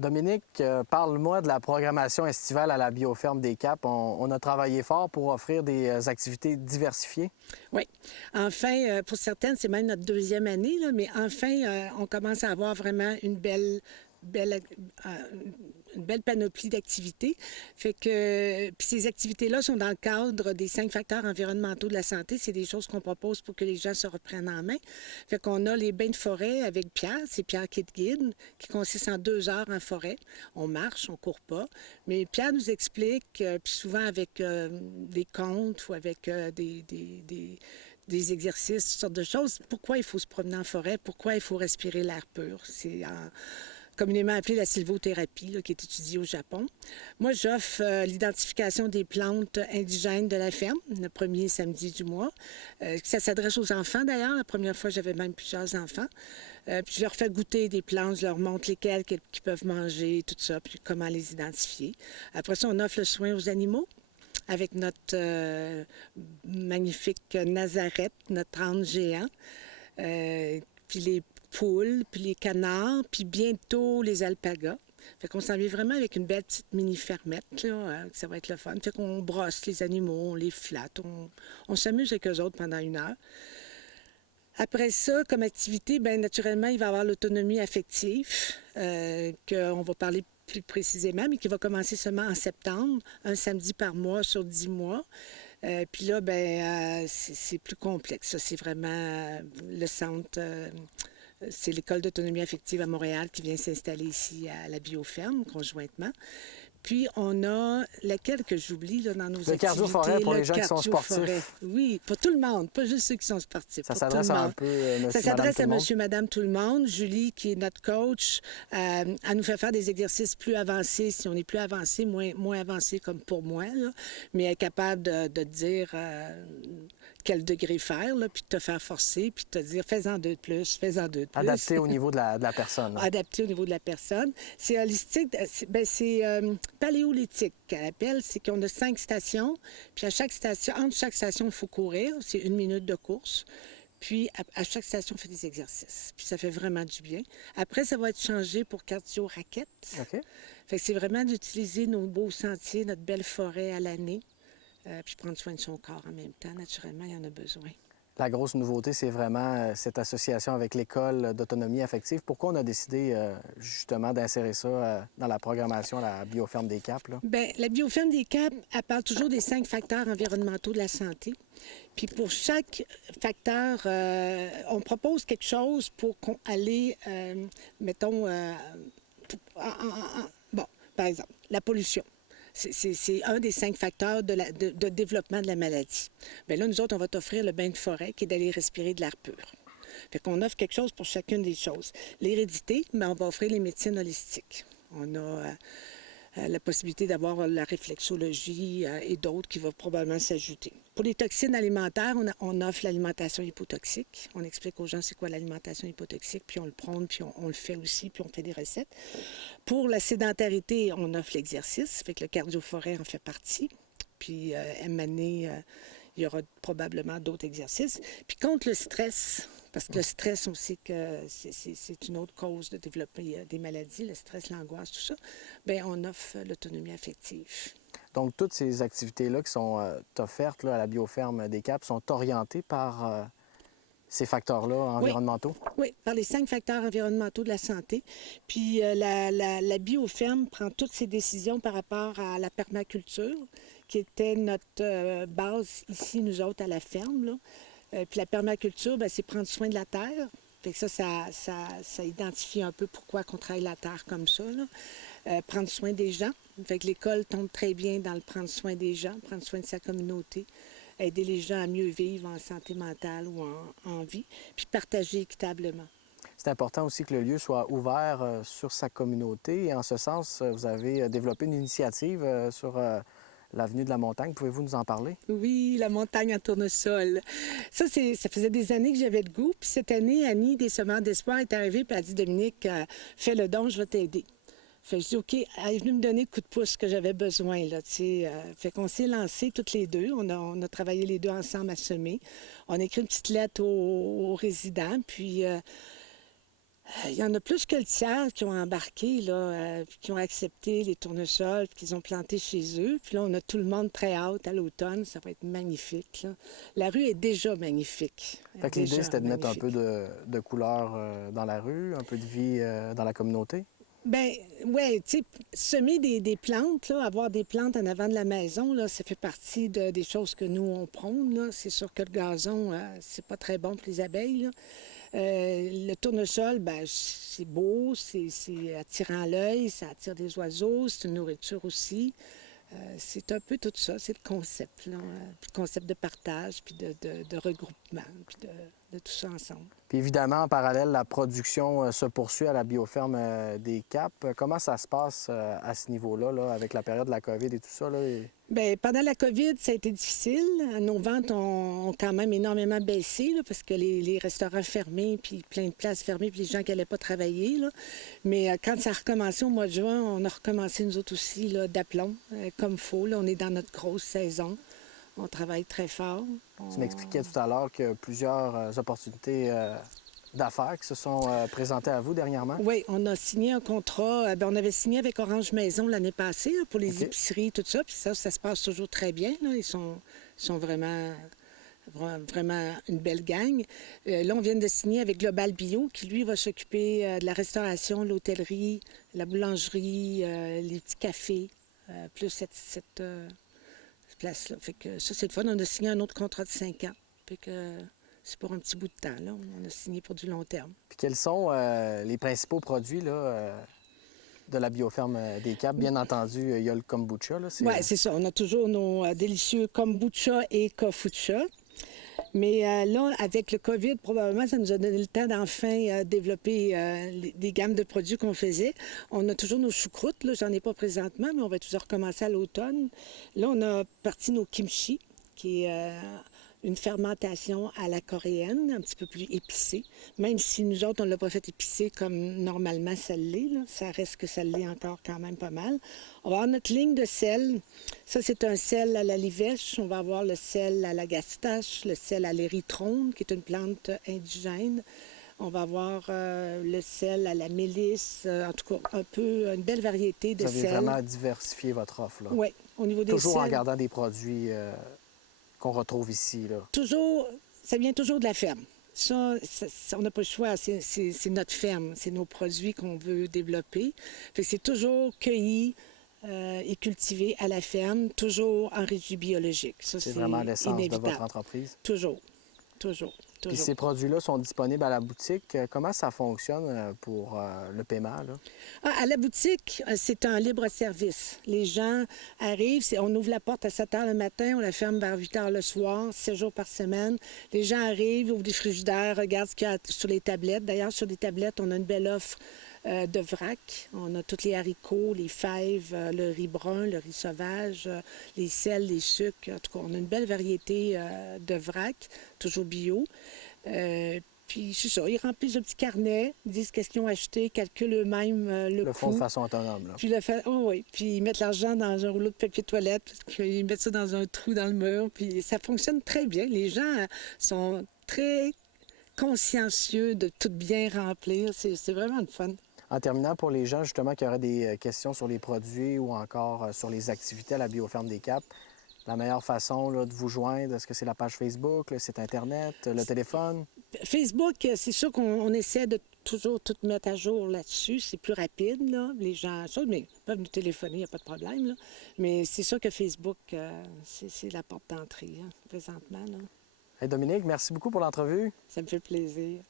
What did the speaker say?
Dominique, parle-moi de la programmation estivale à la Bioferme des Caps. On a travaillé fort pour offrir des activités diversifiées. Oui. Enfin, pour certaines, c'est même notre deuxième année, là, mais enfin, on commence à avoir vraiment belle, euh, une belle panoplie d'activités. Fait que, puis ces activités-là sont dans le cadre des 5 facteurs environnementaux de la santé. C'est des choses qu'on propose pour que les gens se reprennent en main. Fait qu'on a les bains de forêt avec Pierre. C'est Pierre qui te guide, qui consiste en 2 heures en forêt. On marche, on court pas. Mais Pierre nous explique, puis souvent avec des contes ou avec des exercices, toutes sortes de choses. Pourquoi il faut se promener en forêt? Pourquoi il faut respirer l'air pur? C'est communément appelée la sylvothérapie, là, qui est étudiée au Japon. Moi, j'offre l'identification des plantes indigènes de la ferme, le premier samedi du mois. Ça s'adresse aux enfants, d'ailleurs. La première fois, j'avais même plusieurs enfants. Puis je leur fais goûter des plantes, je leur montre lesquelles qu'ils peuvent manger, tout ça, puis comment les identifier. Après ça, on offre le soin aux animaux avec notre magnifique Nazareth, notre âne géant. Puis les poules, puis les canards, puis bientôt les alpagas. Fait qu'on s'en vient vraiment avec une belle petite mini-fermette, là, ça va être le fun. Fait qu'on brosse les animaux, on les flatte, on s'amuse avec eux autres pendant 1 heure. Après ça, comme activité, bien naturellement, il va y avoir l'autonomie affective, qu'on va parler plus précisément, mais qui va commencer seulement en septembre, un samedi par mois sur 10 mois. Puis là, bien, c'est plus complexe. Ça, c'est vraiment le centre... c'est l'École d'autonomie affective à Montréal qui vient s'installer ici à la Bioferme, conjointement. Puis, on a laquelle que j'oublie là, dans nos activités. Le cardio-forêt pour les gens qui sont sportifs. Oui, pour tout le monde, pas juste ceux qui sont sportifs. Ça s'adresse un peu monsieur, Ça s'adresse madame, à monsieur, madame, tout le monde. Julie, qui est notre coach, elle nous fait faire des exercices plus avancés. Si on est plus avancé, moins avancé comme pour moi, là. Mais elle est capable de dire quel degré faire, là, puis de te faire forcer, puis de te dire fais-en 2 de plus, fais-en 2 de plus. Adapté au niveau de la personne. Là. Adapté au niveau de la personne. C'est holistique, c'est paléolithique qu'elle appelle. C'est qu'on a 5 stations, puis entre chaque station, il faut courir. C'est 1 minute de course. Puis, à chaque station, on fait des exercices. Puis, ça fait vraiment du bien. Après, ça va être changé pour cardio-raquette. OK. Fait que c'est vraiment d'utiliser nos beaux sentiers, notre belle forêt à l'année, puis prendre soin de son corps en même temps. Naturellement, il y en a besoin. La grosse nouveauté, c'est vraiment cette association avec l'École d'autonomie affective. Pourquoi on a décidé justement d'insérer ça dans la programmation à la Bioferme des Caps? Là? Bien, la Bioferme des Caps, elle parle toujours des 5 facteurs environnementaux de la santé. Puis pour chaque facteur, on propose quelque chose pour aller, mettons, bon, par exemple, la pollution. C'est un des 5 facteurs de développement de la maladie. Bien là, nous autres, on va t'offrir le bain de forêt qui est d'aller respirer de l'air pur. Fait qu'on offre quelque chose pour chacune des choses. L'hérédité, bien, on va offrir les médecines holistiques. On a la possibilité d'avoir la réflexologie et d'autres qui vont probablement s'ajouter. Pour les toxines alimentaires, on offre l'alimentation hypotoxique. On explique aux gens c'est quoi l'alimentation hypotoxique, puis on le prône, puis on le fait aussi, puis on fait des recettes. Pour la sédentarité, on offre l'exercice, fait que le cardio-forêt en fait partie. Puis, il y aura probablement d'autres exercices. Puis contre le stress, parce que le stress, on sait que c'est une autre cause de développer des maladies, le stress, l'angoisse, tout ça, bien, on offre l'autonomie affective. Donc, toutes ces activités-là qui sont offertes là, à la Bioferme des Caps sont orientées par ces facteurs-là environnementaux? Oui, par les 5 facteurs environnementaux de la santé. Puis la Bioferme prend toutes ses décisions par rapport à la permaculture, qui était notre base ici, nous autres, à la ferme, là. Puis la permaculture, bien, c'est prendre soin de la terre. Fait que ça identifie un peu pourquoi on travaille la terre comme ça, là. Prendre soin des gens. Fait que l'école tombe très bien dans le prendre soin des gens, prendre soin de sa communauté, aider les gens à mieux vivre en santé mentale ou en vie, puis partager équitablement. C'est important aussi que le lieu soit ouvert sur sa communauté. Et en ce sens, vous avez développé une initiative sur l'avenue de la Montagne. Pouvez-vous nous en parler? Oui, la montagne en tournesol. Ça faisait des années que j'avais le goût. Puis cette année, Annie, des Semeurs d'Espoir, est arrivée et a dit, Dominique, fais le don, je vais t'aider. Fait que je dis, OK, elle est venue me donner le coup de pouce que j'avais besoin, là, tu sais. Fait qu'on s'est lancés toutes les deux. On a travaillé les deux ensemble à semer. On a écrit une petite lettre aux résidents, puis Il y en a plus que le tiers qui ont embarqué, là, puis qui ont accepté les tournesols, puis qu'ils ont planté chez eux. Puis là, on a tout le monde très hâte à l'automne. Ça va être magnifique, là. La rue est déjà magnifique. Fait que l'idée, c'était de mettre un peu de couleur dans la rue, un peu de vie dans la communauté. Bien, oui, tu sais, semer des plantes, là, avoir des plantes en avant de la maison, là, ça fait partie des choses que nous, on prône, là. C'est sûr que le gazon, c'est pas très bon pour les abeilles, là. Le tournesol, ben, c'est beau, c'est attirant à l'œil, ça attire des oiseaux, c'est une nourriture aussi. C'est un peu tout ça, c'est le concept, là, puis le concept de partage, puis de regroupement, puis de tout ça ensemble. Puis évidemment, en parallèle, la production se poursuit à la bioferme des Caps. Comment ça se passe à ce niveau-là, là, avec la période de la COVID et tout ça? Là? Bien, pendant la COVID, ça a été difficile. Nos ventes ont quand même énormément baissé, là, parce que les restaurants fermés, puis plein de places fermées, puis les gens qui n'allaient pas travailler, là. Mais quand ça a recommencé au mois de juin, on a recommencé nous autres aussi, là, d'aplomb, comme il faut. Là. On est dans notre grosse saison. On travaille très fort. Tu m'expliquais tout à l'heure que plusieurs opportunités d'affaires qui se sont présentées à vous dernièrement. Oui, on a signé un contrat. On avait signé avec Orange Maison l'année passée, là, pour les épiceries, tout ça. Puis ça se passe toujours très bien, là. Ils sont vraiment une belle gang. Là, on vient de signer avec Global Bio, qui, lui, va s'occuper de la restauration, l'hôtellerie, la boulangerie, les petits cafés, plus cette place-là. Fait que ça, c'est le fun. On a signé un autre contrat de 5 ans. Fait que c'est pour un petit bout de temps, là. On a signé pour du long terme. Puis quels sont les principaux produits, là, de la bioferme des Caps? Bien entendu, il y a le kombucha, là. Oui, c'est ça. On a toujours nos délicieux kombucha et kofucha. Mais là, avec le COVID, probablement, ça nous a donné le temps d'enfin développer des gammes de produits qu'on faisait. On a toujours nos choucroutes, là, j'en ai pas présentement, mais on va toujours recommencer à l'automne. Là, on a parti nos kimchi, qui est une fermentation à la coréenne, un petit peu plus épicée. Même si nous autres, on ne l'a pas fait épicé comme normalement ça l'est, là. Ça reste que ça l'est encore quand même pas mal. On va avoir notre ligne de sel. Ça, c'est un sel à la livèche. On va avoir le sel à la gastache, le sel à l'érythrone, qui est une plante indigène. On va avoir le sel à la mélisse, en tout cas, un peu une belle variété de sel. Vous avez vraiment diversifié votre offre, là. Oui, au niveau des toujours sels. en gardant des produits qu'on retrouve ici, là. Toujours, ça vient toujours de la ferme. Ça, on n'a pas le choix. C'est notre ferme. C'est nos produits qu'on veut développer. Fait que c'est toujours cueilli et cultivé à la ferme, toujours en régie biologique. Ça, c'est vraiment l'essence de votre entreprise? Toujours. Toujours. Puis ces produits-là sont disponibles à la boutique. Comment ça fonctionne pour le paiement, là? À la boutique, c'est un libre-service. Les gens arrivent, on ouvre la porte à 7 h le matin, on la ferme vers 8 h le soir, 7 jours par semaine. Les gens arrivent, ouvrent des frigidaires, regardent ce qu'il y a sur les tablettes. D'ailleurs, sur les tablettes, on a une belle offre de vrac. On a tous les haricots, les fèves, le riz brun, le riz sauvage, les sels, les sucres. En tout cas, on a une belle variété de vrac, toujours bio. Puis c'est ça, ils remplissent un petit carnet, disent qu'est-ce qu'ils ont acheté, calculent eux-mêmes le coût. Le font de façon autonome, là. Puis oui. Puis ils mettent l'argent dans un rouleau de papier toilette, puis ils mettent ça dans un trou dans le mur, puis ça fonctionne très bien. Les gens sont très consciencieux de tout bien remplir. C'est vraiment le fun. En terminant, pour les gens, justement, qui auraient des questions sur les produits ou encore sur les activités à la bioferme des Caps, la meilleure façon là, de vous joindre, est-ce que c'est la page Facebook, le site Internet, le téléphone? Facebook, c'est sûr qu'on essaie de toujours tout mettre à jour là-dessus. C'est plus rapide, là. Les gens, mais ils peuvent nous téléphoner, il n'y a pas de problème, là. Mais c'est sûr que Facebook, c'est la porte d'entrée, hein, présentement, là. Hey Dominique, merci beaucoup pour l'entrevue. Ça me fait plaisir.